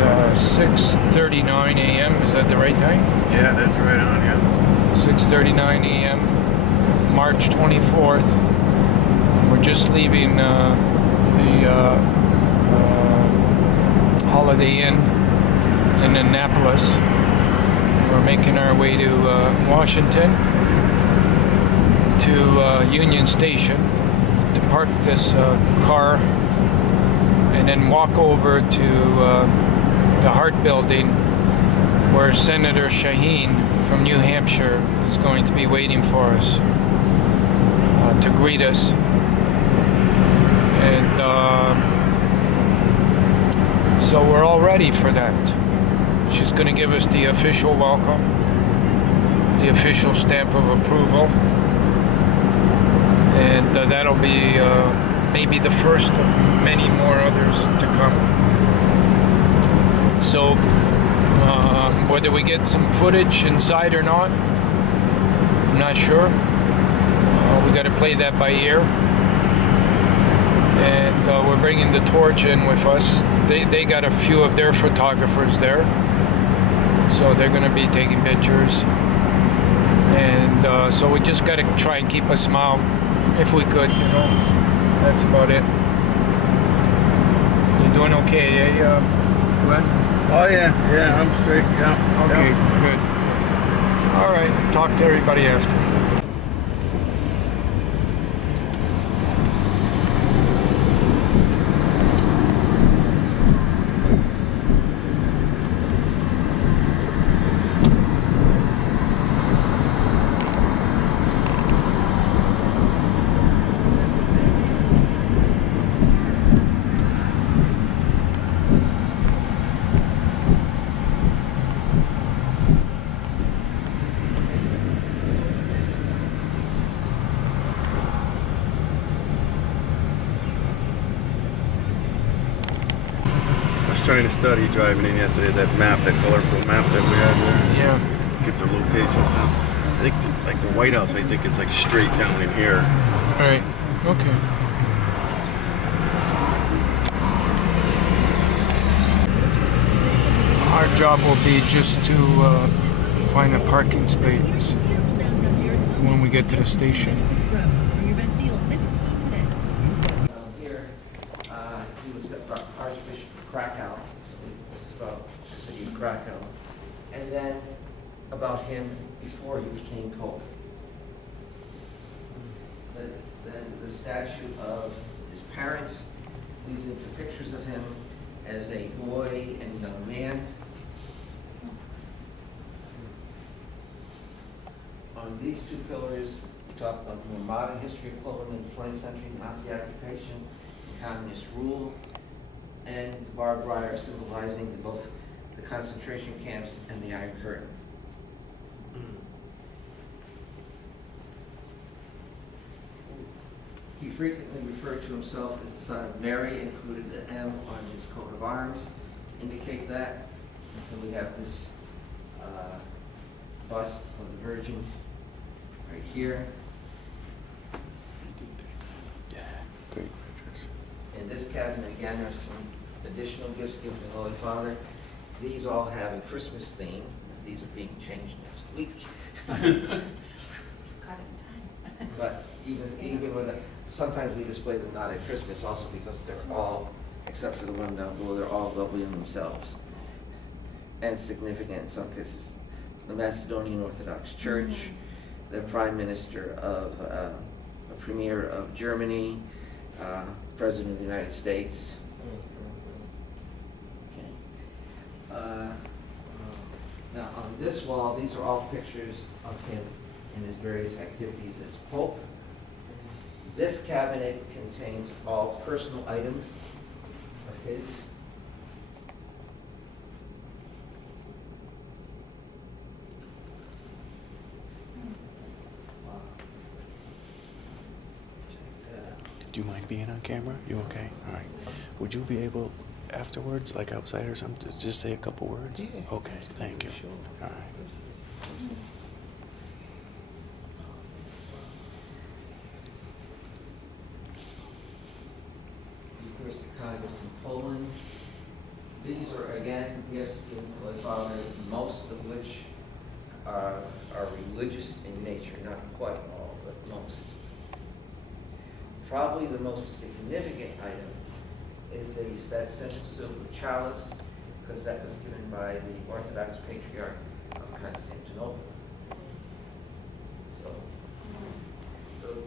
6:39 a.m. Is that the right time? Yeah, that's right on, yeah. 6:39 a.m. March 24th. We're just leaving the Holiday Inn in Annapolis. We're making our way to Washington, to Union Station, to park this car and then walk over to the Hart Building, where Senator Shaheen from New Hampshire is going to be waiting for us to greet us. And so we're all ready for that. She's going to give us the official welcome, the official stamp of approval, and that'll be maybe the first of many more others to come. So whether we get some footage inside or not, I'm not sure. We got to play that by ear. And we're bringing the torch in with us. They got a few of their photographers there, so they're going to be taking pictures. And so we just got to try and keep a smile if we could, you know. That's about it. You doing okay, eh, Glenn? Oh, yeah, I'm straight, yeah. Okay, yeah. good. All right, talk to everybody after. Trying to study driving in yesterday, that map, that colorful map that we had there. Yeah. Get the locations. I think like the White House, I think it's like straight down in here. All right. Okay. Our job will be just to find a parking space when we get to the station. Krakow, so this is about the city of Krakow, and then about him before he became Pope. Then the statue of his parents leads into pictures of him as a boy and young man. On these two pillars, we talk about the more modern history of Poland in the 20th century, Nazi occupation, and communist rule, and the barbed wire symbolizing both the concentration camps and the Iron Curtain. He frequently referred to himself as the son of Mary, included the M on his coat of arms to indicate that. And so we have this bust of the Virgin right here. Yeah, great pictures. In this cabinet, again, there's some additional gifts given to the Holy Father. These all have a Christmas theme. These are being changed next week. Just got it in time. But even with it, sometimes we display them not at Christmas, also because they're all, except for the one down below, they're all lovely in themselves and significant in some cases. The Macedonian Orthodox Church, the Prime Minister of, the Premier of Germany, the President of the United States. Okay. Now on this wall, these are all pictures of him in his various activities as Pope. This cabinet contains all personal items of his. Do you mind being on camera? You okay? All right. Would you be able, afterwards, like outside or something, to just say a couple words? Yeah. Okay, thank you. Sure. All right. Of course, the Congress in Poland. These are, again, gifts given to Holy Father, most of which are religious in nature, not quite all, but most. Probably the most significant item is that simple silver chalice, because that was given by the Orthodox Patriarch of Constantinople. So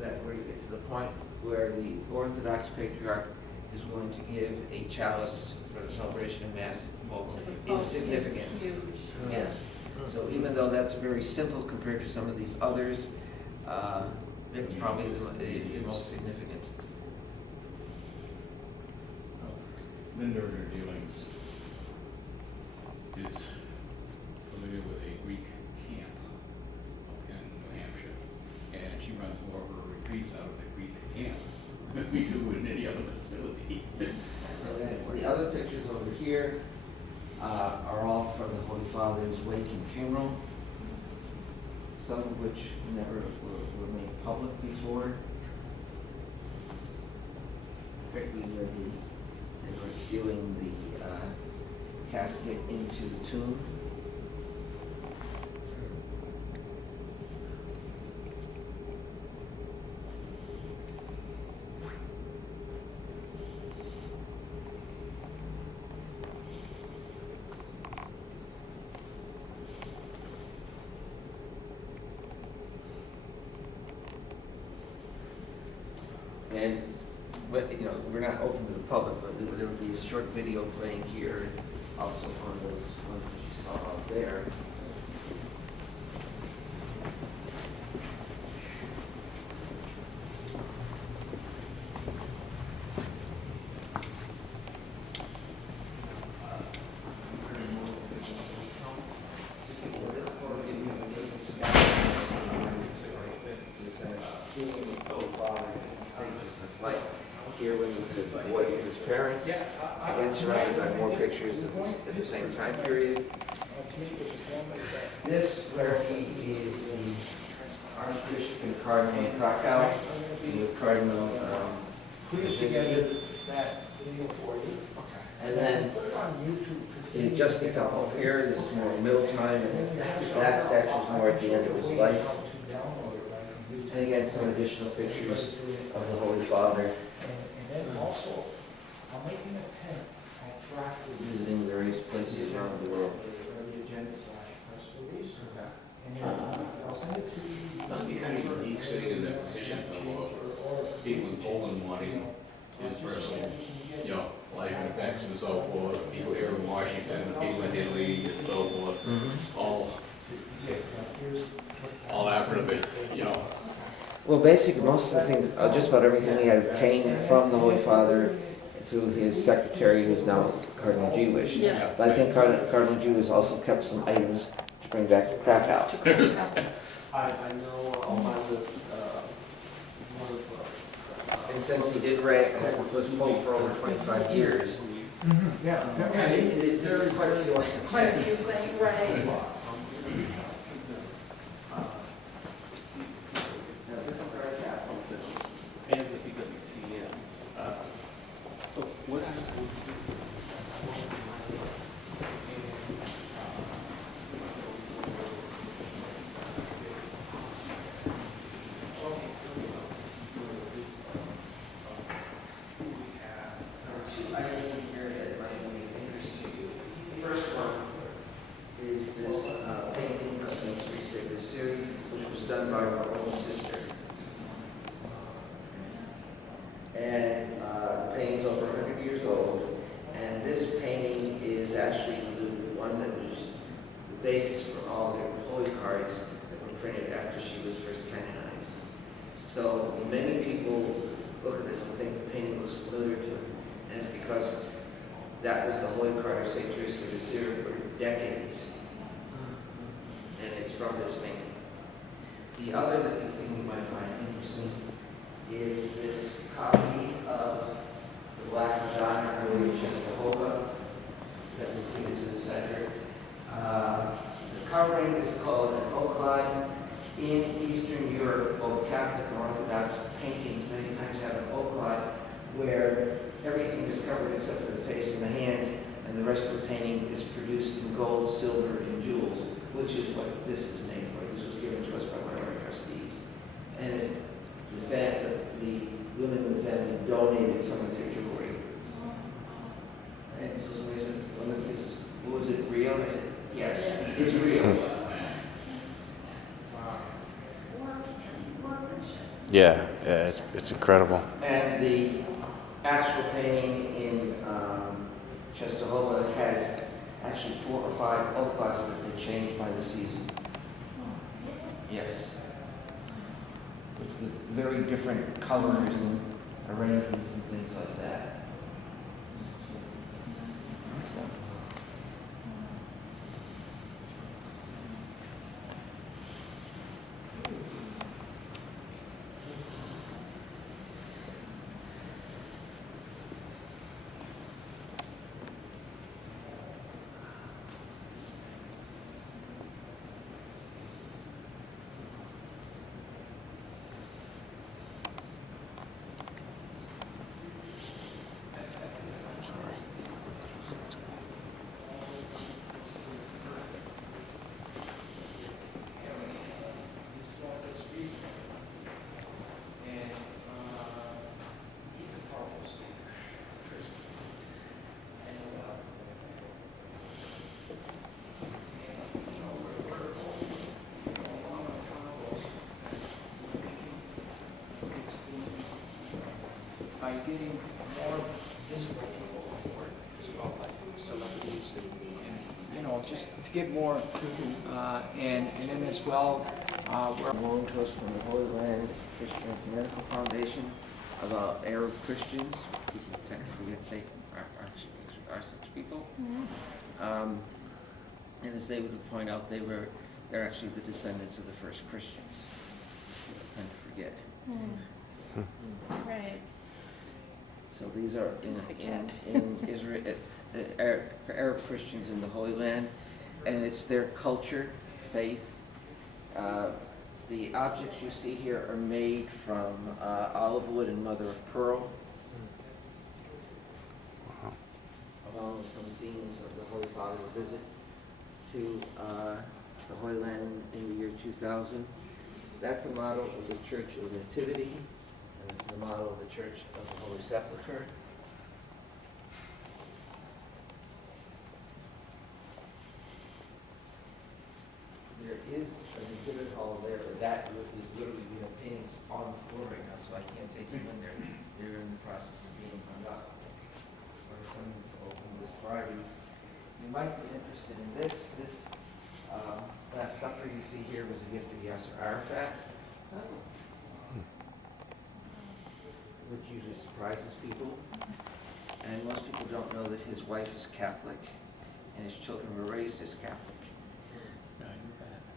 that where you get to the point where the Orthodox Patriarch is willing to give a chalice for the celebration of Mass to the Pope is significant. Huge. Yes. So even though that's very simple compared to some of these others, it's probably the most significant. Linda in her dealings is familiar with a Greek camp up in New Hampshire, and she runs more of her retreats out of the Greek camp than we do in any other facility. And then the other pictures over here are all from the Holy Father's wake and funeral, some of which never were made public before. Particularly where they were sealing the casket into the tomb. And, you know, we're not open to the public, but there would be a short video playing here, and also on those ones that you saw out there. Here when he was a boy with his parents, again surrounded by more pictures of the same time period. This where he is the Archbishop and Cardinal in Krakow, with Cardinal Brzezinski. And then it just become up here, this is more middle time, and that statue is more at the end of his life. And again, some additional pictures of the Holy Father. And also, I'm making a pen, I'll track the Visiting various places around the world. agenda press release. And then I'll send it to you. Must be kind of unique sitting in that position of people in Poland wanting his personal, you know, life effects and so forth, people here in Washington, people in Italy and so forth, all after a bit, you know. Well, basically, most of the things, just about everything we had came from the Holy Father through his secretary, who's now Cardinal Jewish. Yeah. But I think Cardinal Jewish also kept some items to bring back to Krakow. I know on my list, And since he did was Pope for over 25 years, yeah. there's quite a few items. Quite a few things, right? So what is done by our own sister. And the painting's over 100 years old, and this painting is actually the one that was the basis for all the holy cards that were printed after she was first canonized. So many people look at this and think the painting looks familiar to them, and it's because that was the holy card of St. Teresa de Syria for decades, and it's from this painting. The other thing you might find interesting is this copy of the Black Madonna, which is Jehovah, that was given to the center. The covering is called an oak-line. In Eastern Europe, both Catholic and Orthodox paintings many times have an oak-line where everything is covered except for the face and the hands, and the rest of the painting is produced in gold, silver, and jewels, which is what this is made for. This was given to us by one of our trustees. And it's the women in the family donated some of their jewelry. And so somebody said, well, look at this, what was it, real? And I said, yes, it's real. Yeah, it's incredible. And the actual painting in Czestochowa has actually 4 or 5 oak glass that they changed by the season. Yes. With very different colors and arrangements and things like that. So. By getting more visible people on board as well, like celebrities and you know, just to get more, and then as well, We're known to us from the Holy Land Christian Medical Foundation about Arab Christians. People tend to forget they are such people. And as they would point out, they're actually the descendants of the first Christians. People tend to forget. Right. So these are in Israel, Arab Christians in the Holy Land, and it's their culture, faith. The objects you see here are made from olive wood and mother of pearl, along with some scenes of the Holy Father's visit to the Holy Land in the year 2000. That's a model of the Church of Nativity. And it's the model of the Church of the Holy Sepulchre. There is an exhibit hall there, but that is literally, we have paintings on the floor right now, so I can't take them in there. They're in the process of being hung up. We're coming to open this Friday. You might be interested in this. This Last Supper you see here was a gift of Yasser Arafat. Which usually surprises people. And most people don't know that his wife is Catholic and his children were raised as Catholic.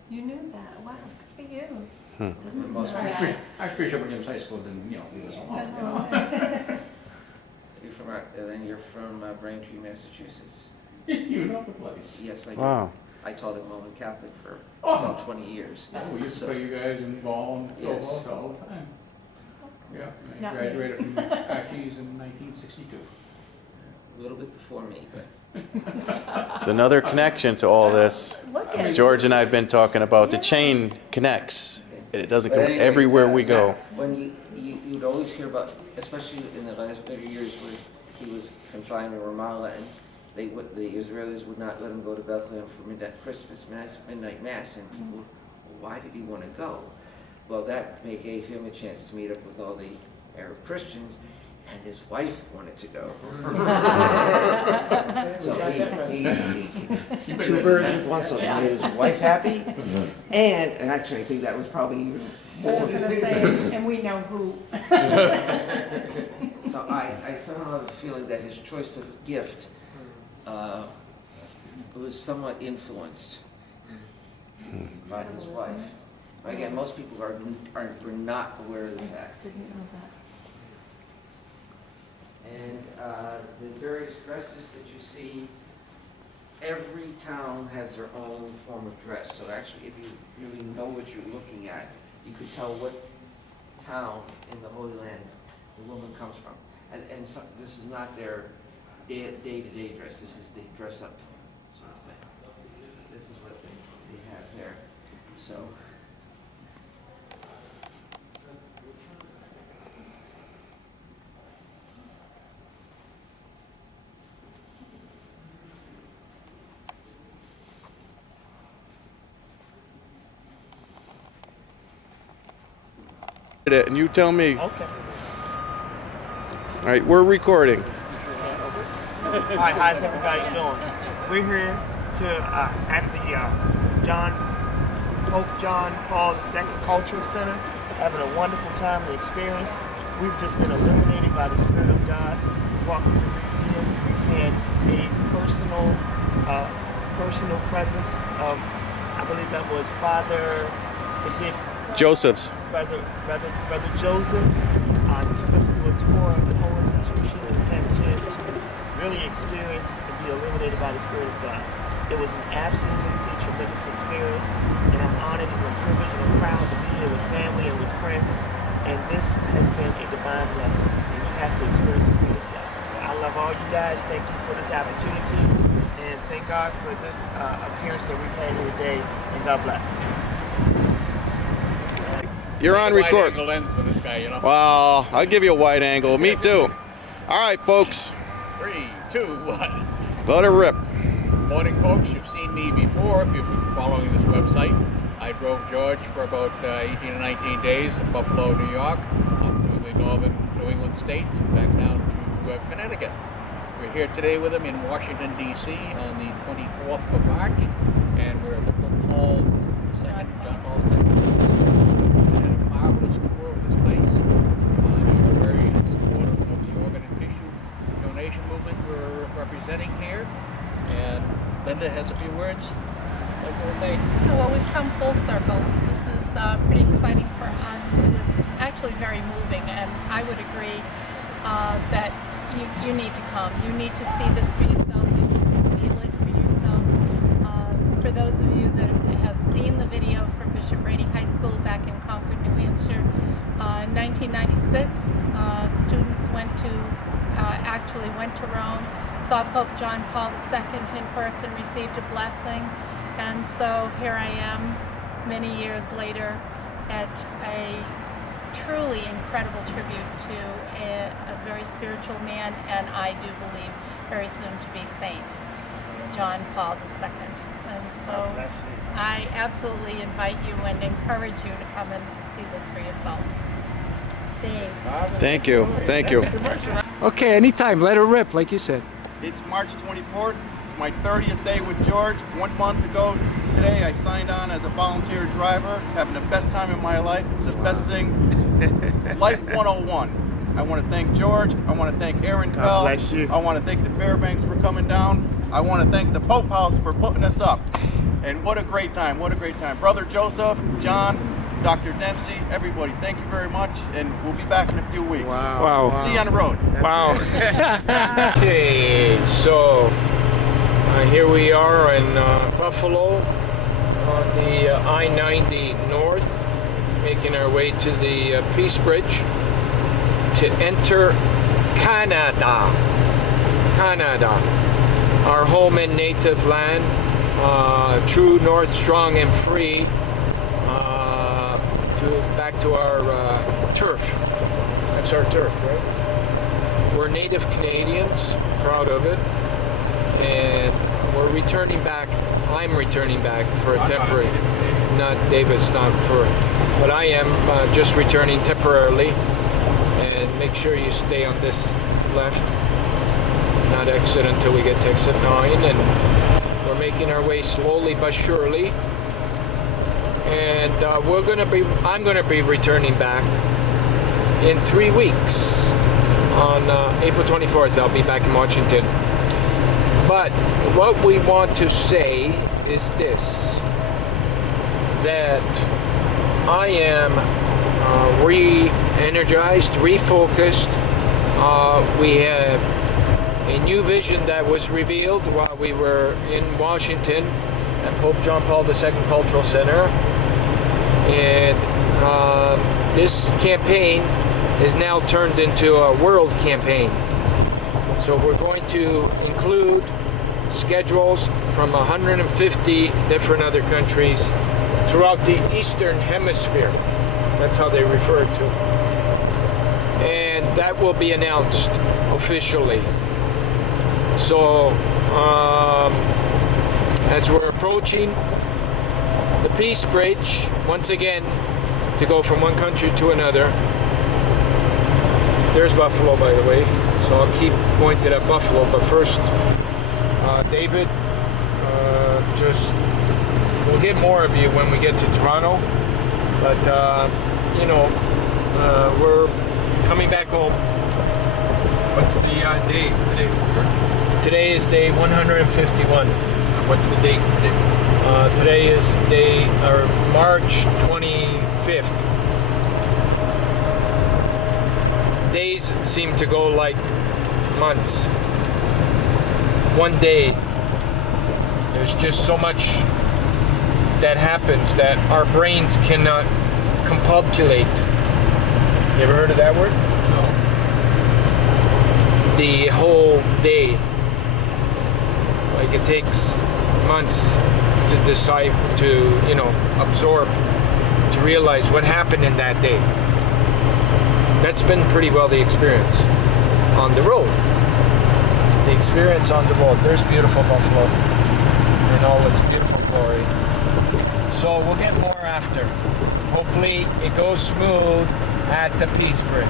You knew that. Wow, good for you. And most Right. people, I was pretty sure when he was high school, then, you know, he was alone, you know. you're from Braintree, Massachusetts. You know the place. Yes, I do. Wow. I taught him Roman Catholic for Oh. about 20 years. Yeah, we used to So- play you guys in ball and so Yes. forth all the time. Yeah, I Not me. graduated from Archie's in 1962. A little bit before me, but It's another connection to all this. Look at George and I have been talking about the chain connects. It doesn't But go anyway, everywhere we go. When you'd always hear about, especially in the last later years when he was confined in Ramallah, and the Israelis would not let him go to Bethlehem for midnight mass, and people, well, why did he want to go? Well, that gave him a chance to meet up with all the Arab Christians, and his wife wanted to go. So he two birds with one stone. He made his wife happy, and actually I think that was probably even I was more. gonna say, and we know who. So I somehow have a feeling that his choice of gift was somewhat influenced by his wife. Again, most people were not aware of the fact. Didn't know that. And the various dresses that you see, every town has their own form of dress. So actually, if you really know what you're looking at, you could tell what town in the Holy Land the woman comes from. And so, this is not their day-to-day dress. This is the dress-up sort of thing. This is what they have there. So. And you tell me. Okay. All right, we're recording. Hi, how's everybody doing? We're here at the Pope John Paul II Cultural Center, having a wonderful time and experience. We've just been illuminated by the Spirit of God. We walked through the museum. We've had a personal presence of, I believe that was Father, is it Joseph's. Brother Joseph took us through a tour of the whole institution and had a chance to really experience and be illuminated by the Spirit of God. It was an absolutely tremendous experience, and I'm honored and I'm privileged and I'm proud to be here with family and with friends, and this has been a divine blessing, and you have to experience it for yourself. So I love all you guys. Thank you for this opportunity, and thank God for this appearance that we've had here today, and God bless. You're on record. Wide angle lens for this guy, you know. Well, I'll give you a wide angle. Me too. All right, folks. 3, 2, 1. Let her rip. Morning, folks. You've seen me before if you've been following this website. I drove George for about 18 or 19 days from Buffalo, New York, up through the northern New England states, back down to Connecticut. We're here today with him in Washington, D.C. on the 24th of March, and we're at the Pope Paul II, John Paul II. Marvelous tour of this place. You're very supportive of the organ and tissue donation movement we're representing here. And Linda has a few words like to say. Well, we've come full circle. This is pretty exciting for us. It was actually very moving, and I would agree that you need to come. You need to see this for yourself. You need to feel it for yourself. For those of you that have seen the video from Bishop Brady High School back in Concord, New Hampshire, in 1996, students actually went to Rome, saw Pope John Paul II in person, received a blessing, and so here I am many years later at a truly incredible tribute to a very spiritual man, and I do believe very soon to be Saint John Paul II. And so I absolutely invite you and encourage you to come and see this for yourself. Thanks. Thank you. Thank you. Okay, anytime. Let her rip, like you said. It's March 24th. It's my 30th day with George. 1 month ago today, I signed on as a volunteer driver, having the best time of my life. It's the best thing. Life 101. I want to thank George. I want to thank Aaron Pell. bless you. I want to thank the Fairbanks for coming down. I want to thank the Pope House for putting us up. And what a great time. What a great time. Brother Joseph, John, Dr. Dempsey, everybody, thank you very much. And we'll be back in a few weeks. Wow. See you on the road. Wow. Okay, so here we are in Buffalo on the I-90 North, making our way to the Peace Bridge to enter Canada. Our home and native land, true north, strong and free, back to our turf. That's our turf, right? We're native Canadians, proud of it, and we're returning back. I'm returning back for a temporary, not David's not for, but I am just returning temporarily. And make sure you stay on this left, not exit until we get to exit 9, and we're making our way slowly but surely. And I'm gonna be returning back in 3 weeks. On April 24th, I'll be back in Washington. But what we want to say is this, that I am re-energized, refocused. We have a new vision that was revealed while we were in Washington at Pope John Paul II Cultural Center. And this campaign is now turned into a world campaign. So we're going to include schedules from 150 different other countries throughout the Eastern Hemisphere. That's how they refer to it. And that will be announced officially. So as we're approaching the Peace Bridge, once again, to go from one country to another. There's Buffalo, by the way, so I'll keep going to that Buffalo. But first, David, we'll get more of you when we get to Toronto. But, you know, we're coming back home. What's the date today? Today is day 151. What's the date today? Today is March 25th. Days seem to go like months. One day, there's just so much that happens that our brains cannot compopulate. You ever heard of that word? No. The whole day. Like it takes months to decide, to, you know, absorb, to realize what happened in that day. That's been pretty well the experience on the road. The experience on the road. There's beautiful Buffalo in all its beautiful glory. So we'll get more after. Hopefully it goes smooth at the Peace Bridge.